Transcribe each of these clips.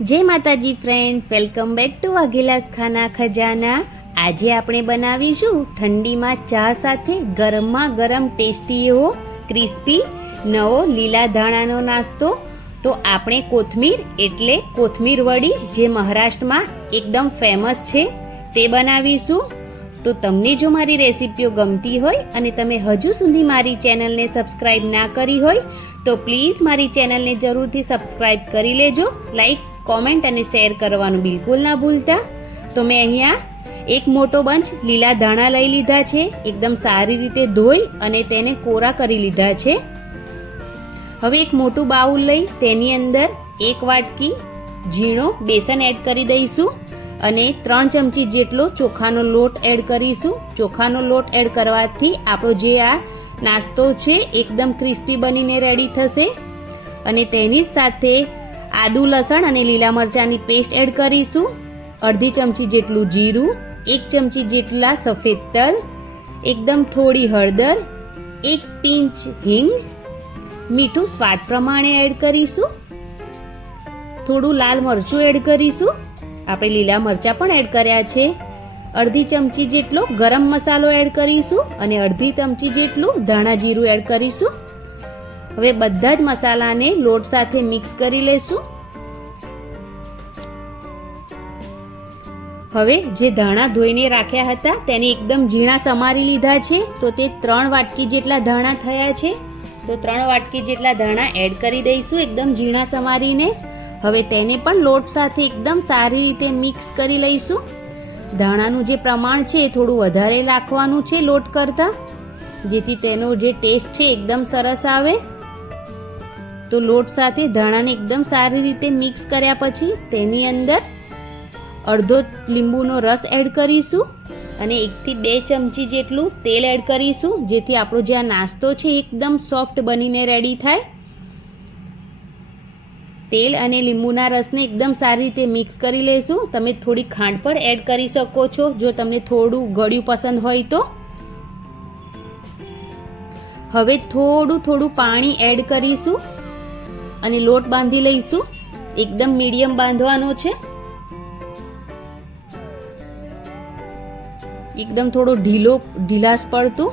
जय माताजी friends, welcome back to वाघेलास खाना खजाना। આજે આપણે બનાવીશું ઠંડીમાં ચા સાથે ગરમા ગરમ ટેસ્ટી એવો ક્રિસ્પી નવો લીલા ધાણાનો નાસ્તો। તો આપણે કોથમીર એટલે કોથમીર વડી જે મહારાષ્ટ્રમાં એકદમ ફેમસ છે તે બનાવીશું। તો તમને જો મારી રેસિપીઓ ગમતી હોય અને તમે હજુ સુધી મારી ચેનલને સબસ્ક્રાઈબ ના કરી હોય તો પ્લીઝ મારી ચેનલને જરૂરથી સબસ્ક્રાઈબ કરી લેજો। લાઈક, કોમેન્ટ અને શેર કરવાનું બિલકુલ ના ભૂલતા। તો મેં અહીંયા એક મોટો બંચ લીલા ધાણા લઈ લીધા છે, એકદમ સારી રીતે ધોઈ અને તેને કોરા કરી લીધા છે। હવે એક મોટું બાઉલ લઈ તેની અંદર એક વાટકી ઝીણો બેસન એડ કરી દઈશું અને 3 ચમચી જેટલો ચોખાનો લોટ એડ કરીશું। ચોખાનો લોટ એડ કરવાથી આપણો જે આ નાસ્તો છે એકદમ ક્રિસ્પી બનીને રેડી થશે। અને તેની સાથે આદુ, લસણ અને લીલા મરચાંની પેસ્ટ એડ કરીશું। અડધી ચમચી જેટલું જીરું, 1 ચમચી જેટલા સફેદ તલ, એકદમ થોડી હળદર, 1 પિંચ હિંગ, મીઠું સ્વાદ પ્રમાણે એડ કરીશું। થોડું લાલ મરચું એડ કરીશું, આપણે લીલા મરચાં પણ એડ કર્યા છે। અડધી ચમચી જેટલો ગરમ મસાલો એડ કરીશું અને અડધી ચમચી જેટલું ધાણા જીરું એડ કરીશું। હવે બધા જ મસાલાને લોટ સાથે મિક્સ કરી લેશું। હવે જે ધાણા ધોઈને રાખ્યા હતા તેને એકદમ ઝીણા સમારી લીધા છે, તો તે 3 વાટકી જેટલા ધાણા થયા છે। તો 3 વાટકી જેટલા ધાણા એડ કરી દઈશું એકદમ ઝીણા સમારીને। હવે તેને પણ લોટ સાથે એકદમ સારી રીતે મિક્સ કરી લઈશું। ધાણાનું જે પ્રમાણ છે એ થોડું વધારે રાખવાનું છે લોટ કરતાં, જેથી તેનો જે ટેસ્ટ છે એકદમ સરસ આવે। તો લોટ સાથે ધાણાને એકદમ સારી રીતે મિક્સ કર્યા પછી તેની અંદર અડધો લીંબુનો રસ એડ કરીશું અને 1 થી 2 ચમચી જેટલું તેલ એડ કરીશું, જેથી આપણો જે આ નાસ્તો છે એકદમ સોફ્ટ બનીને રેડી થાય। તેલ અને લીંબુના રસને એકદમ સારી રીતે મિક્સ કરી લેશું। તમે થોડી ખાંડ પણ એડ કરી શકો છો જો તમને થોડું ગળ્યું પસંદ હોય તો। હવે થોડું પાણી એડ કરીશું અને લોટ બાંધી લઈશું। એકદમ મીડિયમ બાંધવાનો છે, એકદમ થોડો ઢીલાશ પડતું।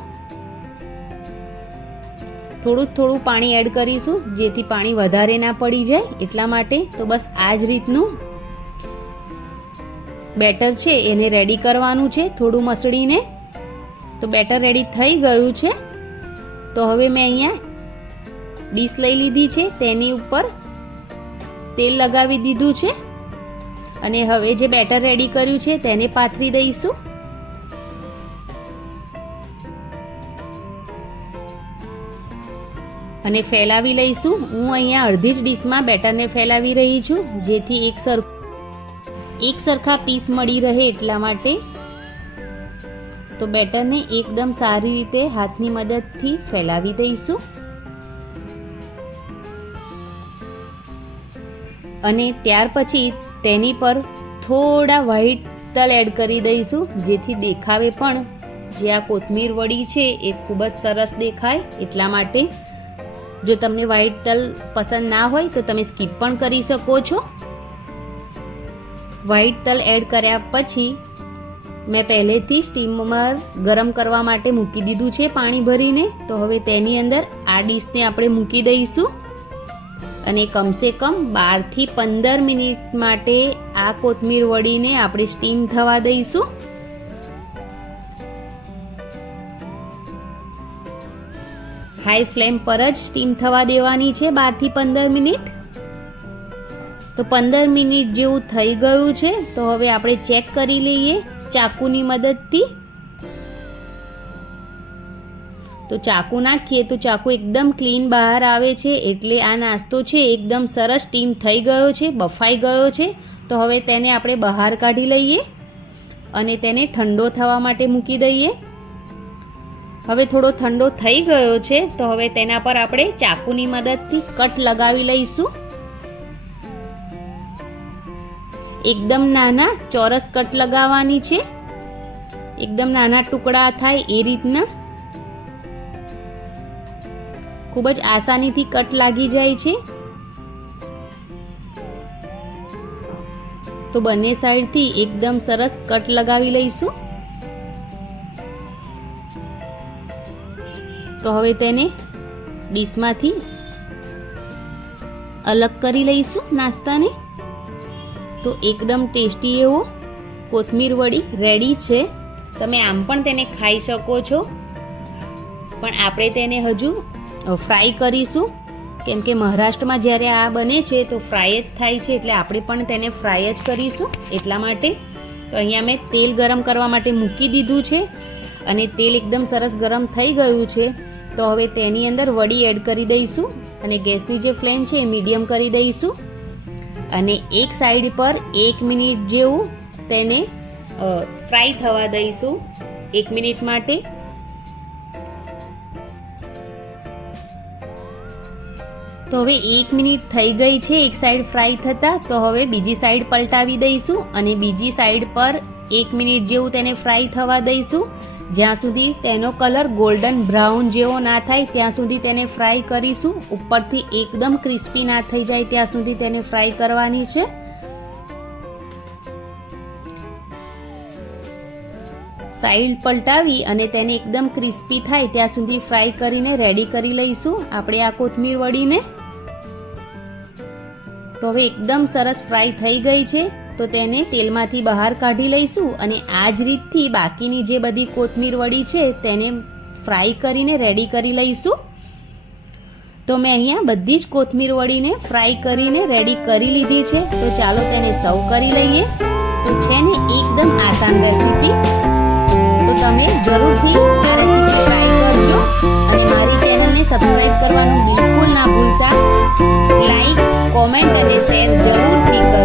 થોડું પાણી એડ કરીશું જેથી પાણી વધારે ના પડી જાય એટલા માટે। તો બસ આ જ રીતનું બેટર છે એને રેડી કરવાનું છે થોડું મસળીને। તો બેટર રેડી થઈ ગયું છે। તો હવે મેં અહીંયા ડીશ લઈ લીધી છે, તેની ઉપર તેલ લગાવી દીધું છે અને હવે જે બેટર રેડી કર્યું છે તેને પાથરી દઈશું। અને ફેલાવી લઈશું। હું અહીંયા અડધી જ ડીશમાં બેટરને ફેલાવી રહી છું, જેથી એક સરખા પીસ મળી રહે એટલા માટે। તો બેટરને એકદમ સારી રીતે હાથની મદદથી ફેલાવી દઈશું અને ત્યાર પછી તેની પર થોડા વ્હાઈટ તલ એડ કરી દઈશું, જેથી દેખાવે પણ જે આ કોથમીર વડી છે એ ખૂબ જ સરસ દેખાય એટલા માટે। જો તમને વ્હાઈટ તલ પસંદ ના હોય તો તમે સ્કીપ પણ કરી શકો છો। વ્હાઈટ તલ એડ કર્યા પછી મેં પહેલેથી સ્ટીમર ગરમ કરવા માટે મૂકી દીધું છે પાણી ભરીને। તો હવે તેની અંદર આ ડીશને આપણે મૂકી દઈશું અને કમસે કમ 12 થી 15 મિનિટ માટે આ કોથમીર વડીને આપણે સ્ટીમ થવા દઈશું। હાઈ ફ્લેમ પર જ સ્ટીમ થવા દેવાની છે 12 થી 15 મિનિટ। તો 15 મિનિટ જેવું થઈ ગયું છે। તો હવે આપણે ચેક કરી લઈએ ચાકુની મદદથી। તો ચાકુ નાખીએ તો ચાકુ એકદમ ક્લીન બહાર આવે છે, એટલે આ નાસ્તો છે એકદમ સરસ સ્ટીમ થઈ ગયો છે, બફાઈ ગયો છે। તો હવે તેને આપણે બહાર કાઢી લઈએ અને તેને ઠંડો થવા માટે મૂકી દઈએ। હવે થોડો ઠંડો થઈ ગયો છે, તો હવે તેના પર આપણે ચાકુની મદદથી કટ લગાવી લઈશું। એકદમ નાના ચોરસ કટ લગાવવાની છે, એકદમ નાના ટુકડા થાય એ રીતના। ખૂબ જ આસાનીથી કટ લાગી જાય છે। તો બંને સાઈડથી એકદમ સરસ કટ લગાવી લઈશું. તો હવે તેને ડીશમાંથી અલગ કરી લઈશું નાસ્તાને. તો એકદમ ટેસ્ટી એવો કોથમીર વડી રેડી છે. તમે આમ પણ તેને ખાઈ શકો છો, પણ આપણે તેને હજુ ફ્રાય કરીશું, કેમ કે મહારાષ્ટ્રમાં જ્યારે આ બને છે તો ફ્રાય જ થાય છે, એટલે આપણે પણ તેને ફ્રાય જ કરીશું એટલા માટે. તો અહીંયા મેં તેલ ગરમ કરવા માટે મૂકી દીધું છે અને તેલ એકદમ સરસ ગરમ થઈ ગયું છે. તો હવે તેની અંદર વડી એડ કરી દઈશું અને ગેસની જે ફ્લેમ છે એ મીડિયમ કરી દઈશું અને એક સાઈડ પર 1 મિનિટ જેવું તેને ફ્રાય થવા દઈશું 1 મિનિટ માટે. તો હવે 1 મિનિટ થઈ ગઈ છે એક સાઈડ ફ્રાય થતાં. તો હવે બીજી સાઈડ પલટાવી દઈશું અને બીજી સાઈડ પર 1 મિનિટ જેવું તેને ફ્રાય થવા દઈશું, જ્યાં સુધી તેનો કલર ગોલ્ડન બ્રાઉન જેવો ના થાય ત્યાં સુધી તેને ફ્રાય કરીશું. ઉપરથી એકદમ ક્રિસ્પી ના થઈ જાય ત્યાં સુધી તેને ફ્રાય કરવાની છે. સાઈડ પલટાવી અને તેને એકદમ ક્રિસ્પી થાય ત્યાં સુધી ફ્રાય કરીને રેડી કરી લઈશું આપણે આ કોથમીર વડીને. તો હવે એકદમ સરસ ફ્રાય થઈ ગઈ છે, તો તેને તેલમાંથી બહાર કાઢી લઈશું અને આ જ રીતથી બાકીની જે બધી કોથમીર વડી છે તેને ફ્રાય કરીને રેડી કરી લઈશું. તો મેં અહીંયા બધી જ કોથમીર વડીને ફ્રાય કરીને રેડી કરી લીધી છે. તો ચાલો તેને સર્વ કરી લઈએ. તો છે ને એકદમ આસાન રેસીપી. તો તમે જરૂરથી આ રેસીપી ટ્રાય કરજો અને મારી ચેનલને સબસ્ક્રાઇબ કરવાનું બિલકુલ ના ભૂલતા. લાઈક, કોમેન્ટ અને શેર જરૂરથી કરો.